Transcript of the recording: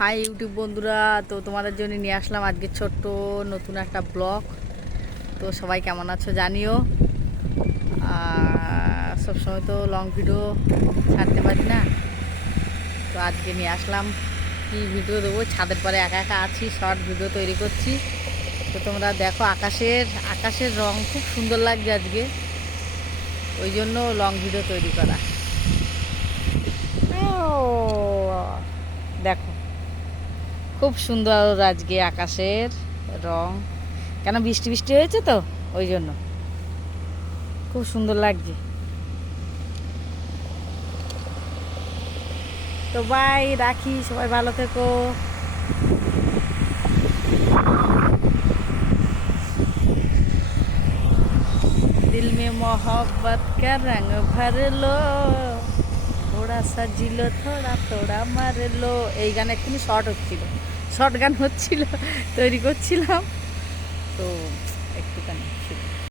High YouTube বন্ধুরা, তো তোমাদের জন্য নিয়ে আসলাম আজকে ছোট্ট নতুন একটা ব্লগ। তো সবাই কেমন আছো জানিও। সবসময় তো লং ভিডিও ছাড়তে পারি না, তো আজকে নিয়ে আসলাম। কি ভিডিও দেবো, ছাদের পরে একা একা আছি, শর্ট ভিডিও তৈরি করছি। তো তোমরা দেখো, আকাশের রং খুব সুন্দর লাগছে আজকে, ওই জন্য লং ভিডিও তৈরি করা। ও দেখো, খুব সুন্দর আজকে আকাশের রং, কেন বৃষ্টি বৃষ্টি হয়েছে তো ওই জন্য খুব সুন্দর লাগছে। তো বাই, রাখি, সবাই ভালো থেকো। दिल में मोहब्बत का रंग भर लो, थोड़ा सा जिलो थोड़ा थोड़ा मार लो। এই গান এক্ষুনি শর্ট গান হচ্ছিল, তৈরি করছিলাম, তো একটুখানি